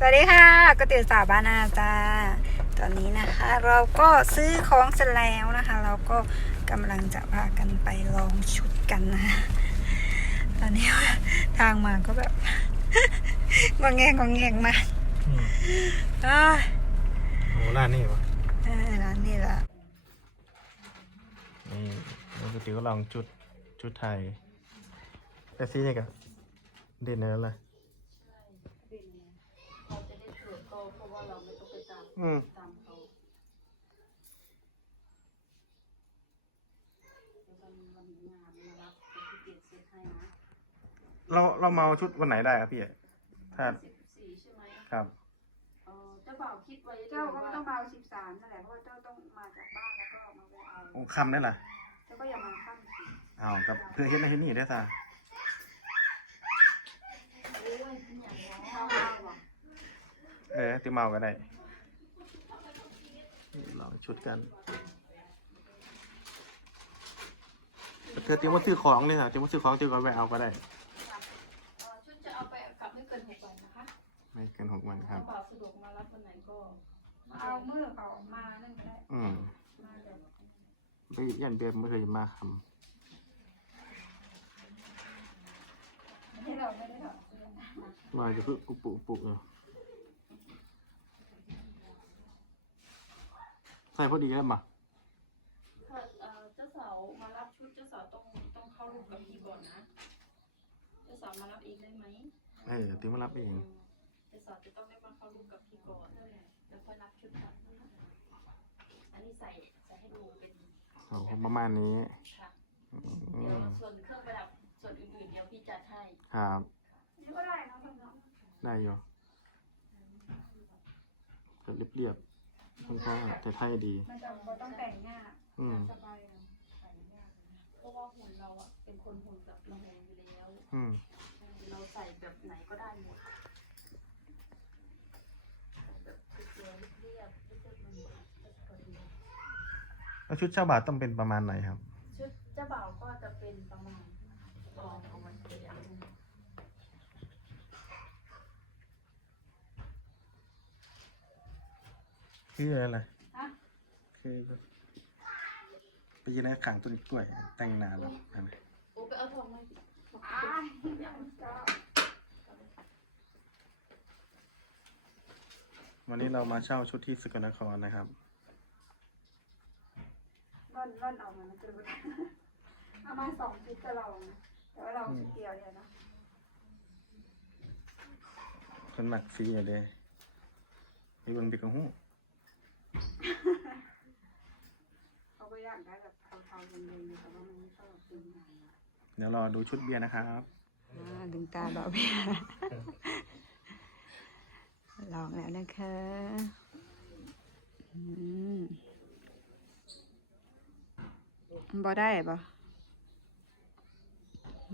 สวัสดีค่ะก๋วยเตี๋ยวสาวบ้านนาจ้าตอนนี้นะคะ เราก็ซื้อของเสร็จแล้วนะคะ เราก็กำลังจะพากันไปลองชุดกันนะคะตอนนี้ทางมาก็แบบงองแงงงแงงมากอืมอ้ายโอ้ร้านนี่วะเออร้านนี้ละนี่นี่คือติ๋วลองจุดจุดไทยแต่ซีนี่กะเด่นเลยอะไร เราจะได้เติบโตเพราะว่าเราไม่ต้ องไปตามอืมตามเขาเดี๋ยววันวันงานมารับเป็นที่เกียรติเซตให้นะเราเราเมาชุดวันไหนได้ครับพี่ ถ้า สิบสี่ใช่ไหมครับ เออเจ้าบ่าวคิดไว้เจ้าก็ต้องมาเอาสิบสามนั่นแหละเพราะว่าเจ้าต้องมาจากบ้านแล้วก็มาแวะเอาองคำได้ล่ะแล้วก็อย่ามาข้ามสิอ้าวกับเพื่อเฮ็ดในเฮ็ดนี่ได้ซะเข้าบ้านบอกเออติวเมาก็ได้นี่ล องชุดกันแต่เธอติวมาซื้อของเลยนะติวมาซื้อของติวก็แวะเอาก็ได้เออชุดจะเอาไปกลับไม่เกินหกวันนะคะไม่เกินหกวันคเจ้ารับบ่าวสะดวกมารับวันไหนก็เอามือเขามานั่นก็ได้อืมมาแบบไปยันเบียร์ไม่เคยมาคที่เราไม่ได้หรอกำมาจะพึ่งปุปุปุเลย ใส่พอดีแล้วมาถ้าเอ่อเจ้าสาวมารับชุดเจ้าสาวต้องต้องเข้ารูปกับพี่ก่อนนะ เจ้าสาวมารับเองได้ไหมเออติวมารับเอง เจ้าสาวจะต้องได้มาเข้ารูปกับพี่ก่อนแล้วค่อยรับชุดครับอันนี้ใส่ใส่ให้ดูเป็นเอาประมาณนี้ค่ะอืเดี๋ยวมส่วนเครื่องประดับส่วนอื่นๆเดี๋ยวพี่จัดให้ครับ นี่ก็ได้เนาะเพื่อนเนาะได้อยู่จะเรียบเรียบๆค่อนข้างแต่ไทยดี มันจะบ่ต้องแต่งหน้าอืม สบายเลยแต่งยากเพราะว่าหุ่นเราอะเป็นคนหุ่นแบบระหงอยู่แล้ว อืม เราใส่แบบไหนก็ได้หมดแบบเรียบๆเรียบๆเรียบๆมันก็จะพอดีแล้วชุดเจ้าบ่าวต้องเป็นประมาณไหนครับ ชุดเจ้าบ่าวก็จะเป็นประมาณกองเอาไว้เดี๋ยว คืออะไรฮะ คือไปยืนในขังต้นกล้วย แต่งหนาแล้วอันนี้โอ้ไปเอาทองมาอ้ายก็วันนี้เรามาเช่าชุดที่สกลนครนะครับ ร่อนร่อนเอามานะคือเอามาสองชุดจะลองแต่ว่าเราชุดเดียวเนี่ยนะคนหมักฟรีอะเด้ไปเบิ่งไปกระหู้ เขาก็อยากได้แบบเทาๆเย็นๆแต่ว่ามันไม่ชอบตึงหนาเดี๋ยวรอดูชุดเบียร์นะครับอ่าดึงตาเบาเบียลองแล้วนะคะอืมบ่ได้ปะ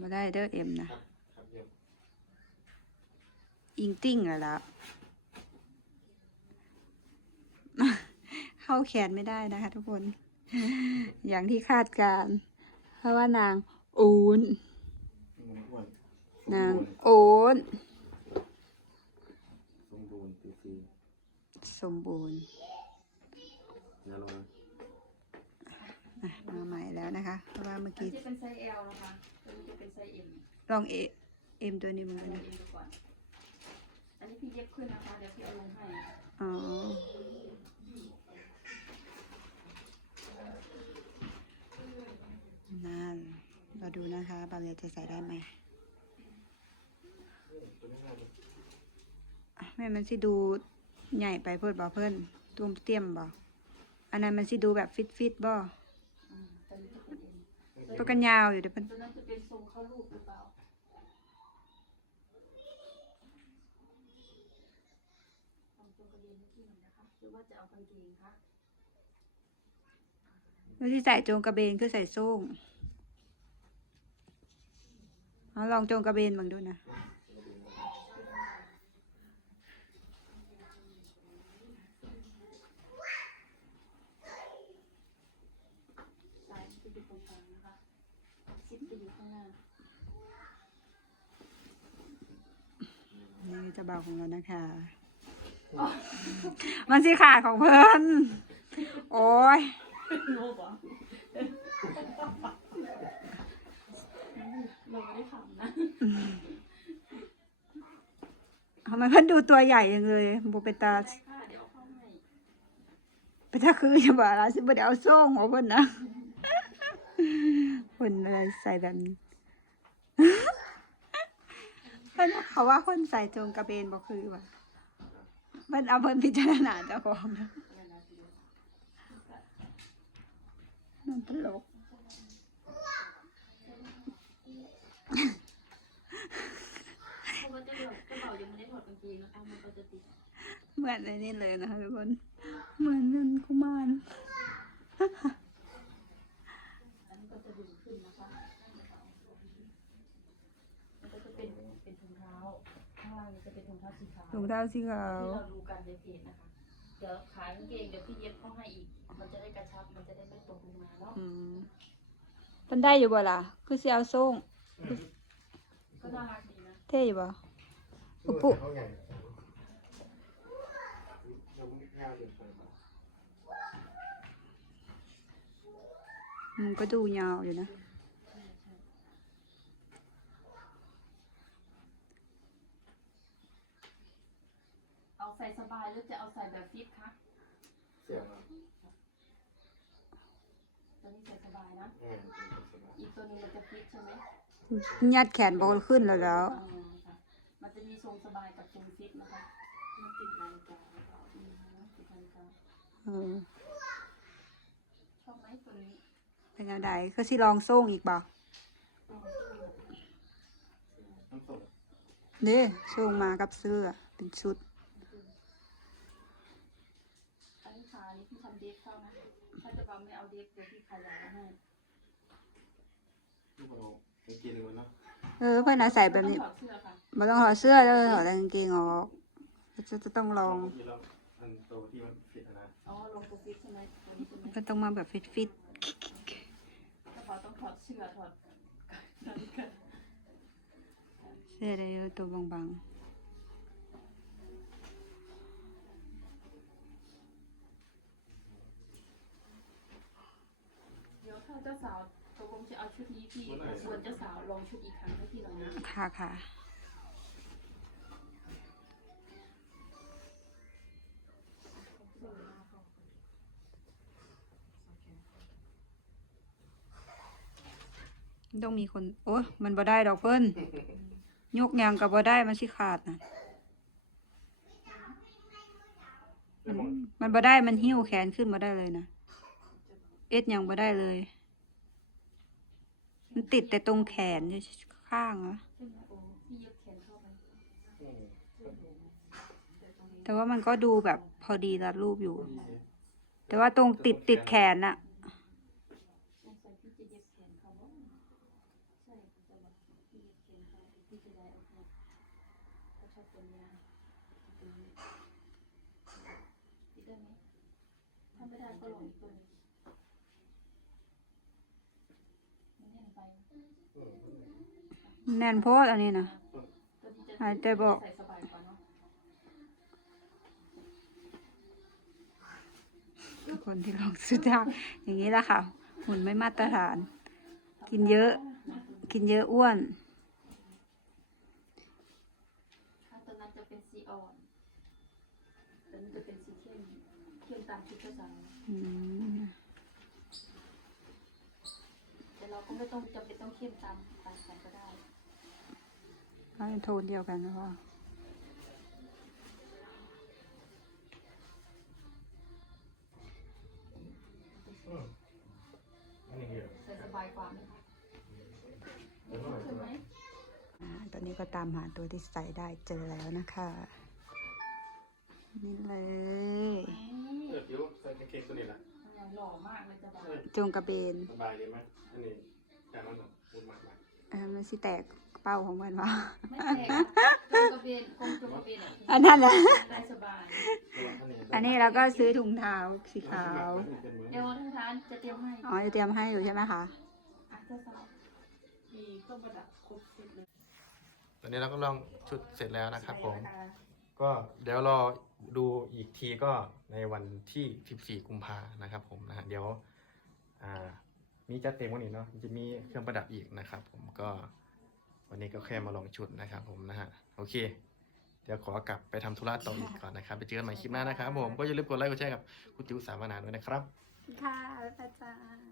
บ่ได้เด้อเอ็มนะอิงติ้งอะแล้ว เข้าแขนไม่ได้นะคะ ทุกคน อย่างที่คาดการณ์เพราะว่านางอูนนางโอนสมบูรณ์ตีซีสมบูรณ์เดี๋ยวรออะมาใหม่แล้วนะคะ เพราะว่าเมื่ออันกี้นี้จะเป็นไซส์ L นะคะตัวนี้จะเป็นไซส์ M ลองเอเอ็มตัวนี้มือเอานะเองดูก่อนอันนี้พี่เย็บขึ้นนะคะ เดี๋ยวพี่เอาลงให้ อ๋อนั่น เราดูนะคะ บาเลียจะใส่ได้ไหมอะแม่มันสิดูใหญ่ไปเพิ่นบ่เพิ่นตุ้มเตี้ยมบ่อันนั้นมันสิดูแบบฟิตฟิตๆบ่อืมตัวนี้จะเป็น M ตัวกันยาวอยู่เดี๋ยวเพิ่นตัวนั้นจะเป็นทรงเข้ารูปหรือเปล่าลองตัวกระเด็นให้พี่หน่อยนะคะหรือว่าจะเอากางเกงคะแล้วที่ใส่โจงกระเบนคือใส่โซ่ง เอาลองจงกระเบนบ้างดูนะสายจะอยู่ตรงกลางนะคะซิปจะอยู่ข้างหน้านี่เจะเบาของเรานะคะ มันสิขาดของเพิ่นโอ้ยโง่ปะเรา ไม่ได้ขำนะทำไมเพิ่นดูตัวใหญ่จังเลยบุเป็นตาได้ค่ะเดี๋ยวเอาเข้าให้เป็นตาคือจะบอกเราสิบ่ได้เอาโซ่งหัวเพิ่นนะเพิ่นอะไรใส่แบบนี้เพิ่นเขาว่าคนใส่จงกระเบนบ่คือว่ะเพิ่นเอาเพิ่นพิจารณาเจ้าของนะมันตลก เพราะว่าเจ้าเบ่าวเจ้าเบ่าวยังไม่ได้ถอดกางเกงนะคะมันก็จะติดเหมือนในนี่เลยนะคะทุกคน เหมือนเงินกุมารอันนี้ก็จะดึงขึ้นนะคะมันก็จะเป็นเป็นถุงเท้าข้างล่างนี้จะเป็นถุงเท้าสีขาวถุงเท้าสีขาวที่เราดูกันในเพจนะคะ เดี๋ยวขายกางเกงเดี๋ยวพี่เย็บเข้าให้อีก มันจะได้กระชับมันจะได้ไม่ตกลงมาเนาะอืมเพิ่นได้อยู่บ่ล่ะ คือสิเอาโซ่ง ก็น่ารักดีนะเท่อยู่บ่ปุ๊บปุ๊เขาใหญ่เราไม่กล้าเดินไปมามันก็ดูยาวอยู่นะ เอาใส่สบายหรือจะเอาใส่แบบฟิตคะเสียงอะตัวนี้ใส่สบายนะเออเป็นสบาย อีกตัวหนึงมันจะฟิตใช่ไหม ยัดแขนบ่ขึ้นแล้วแล้วอ่าค่ะมันจะมีทรงสบายกับทรงฟิตนะคะมันติดนาฬิกาอืมติดนาฬิกาเออชอบไหมตัวนี้ เป็นจังไดคือสิลองโซ่งอีกบ่อ๋อน้ำตกเด้โซ่งมากับเสื้อเป็นชุดอันนี้ขาอันนี้พี่ทำเดฟเข้านะ ถ้าจะบอกไม่เอาเดฟเดี๋ยวพี่ขยายให้ ลูกเราไปกินเลยวันเนาะเออเพิ่นอาศัยแบบนี้ต้องถอดเสื้อค่ะบ่ต้องถอดเสื้อแล้วถอดแต่กางเกงออกจะจะต้องลองที่เราอันโตที่มันผิดอะนะอ๋อลงตัวฟิตใช่ไหมตัวนี้ใช่ไหมก็ต้องมาแบบฟิตฟิตถ้าเขาต้องถอดเสื้อถอดนาฬิกาๆเสื้อได้เยอะตัวบางเดี๋ยวถ้าเจ้าสาว ตกลงจะเอาชุดนี้พี่ส่วนเจ้าสาวลองชุดอีกครั้งให้พี่หน่อยนะๆค่ะค่ะต้องมีคน โอ้ยมันบ่ได้ดอกเพิ่นยกยางกับบ่ได้มันสิขาดนะไม่หมดมันบ่ได้มันหิ้วแขนขึ้นมาได้เลยนะ เอ็ดยังบ่ได้เลยมัน ติดแต่ตรงแขนข้างอะแต่ว่ามันก็ดูแบบพอดีรัดรูปอยู่ แต่ว่าตรงติดติดแขนอะสงสัยพี่จะเย็บแขนเขาก็หมถ้าไม่ได้ก็ลองอีกตัวนึงมันแน่นไป อืม แน่นโพดอันนี้นะตัวที่จะหายใจบอกใส่สบายกว่าเนาะคนที่ลองซื้อได้อย่างนี้แหละค่ะ หุ่นไม่มาตรฐาน กินเยอะ กินเยอะอ้วนถ้าตัวนั้นจะเป็นสีอ่อนตัวนี้จะเป็นสีเข้มเข้มตามชุดเจ้าสาวอืมแต่เราก็ไม่ต้องจำเป็นต้องเข้มตามตามกันก็ได้ก็ เป็นโทนเดียวกันนะพ่ออืมอันนี้เดียวใส่สบายกว่าไหมคะเดี๋ยวหน่อยขึ้นไหมอ่าตอนนี้ก็ตามหาตัวที่ใส่ได้เจอแล้วนะคะ นี่เลยเออเดี๋ยวใส่กางเกงตัวนี้ละหล่อมากเลยจะบอกจงกระเบน สบายดีไหมอันนี้แต่มันแบบวุ่นวายมากเออมันสิแตก เป้าของมันวะไม่แพงนะจงกระเบนคงจงกระเบนอะอันนั้นแหละได้สบายอันนี้เราก็ซื้อถุงเท้าสีขาว เดี๋ยวทางร้านจะเตรียมให้อ๋อจะเตรียมให้อยู่ใช่ไหมคะอะเจ้าสาวมีเครื่องประดับครบเสร็จเลยตอนนี้เราก็ลองชุดเสร็จแล้วนะครับผมใช่แล้วก็เดี๋ยวรอดูอีกทีก็ในวันที่ 14 กุมภานะครับผมนะฮะเดี๋ยวอ่ามีจัดเต็มกวันนี้เนาะจะมีเครื่องประดับอีกนะครับผมก็ วันนี้ก็แค่มาลองชุดนะครับผมนะฮะโอเค เดี๋ยวขอกลับไปทำธุระต่ออีกก่อนนะครับ ไปเจอกันใหม่คลิปหน้านะครับผมก็อย่าลืมกดไลค์กดแชร์กับคุณติวสามานานด้วยนะครับ ค่ะบ๊ายบายจ้า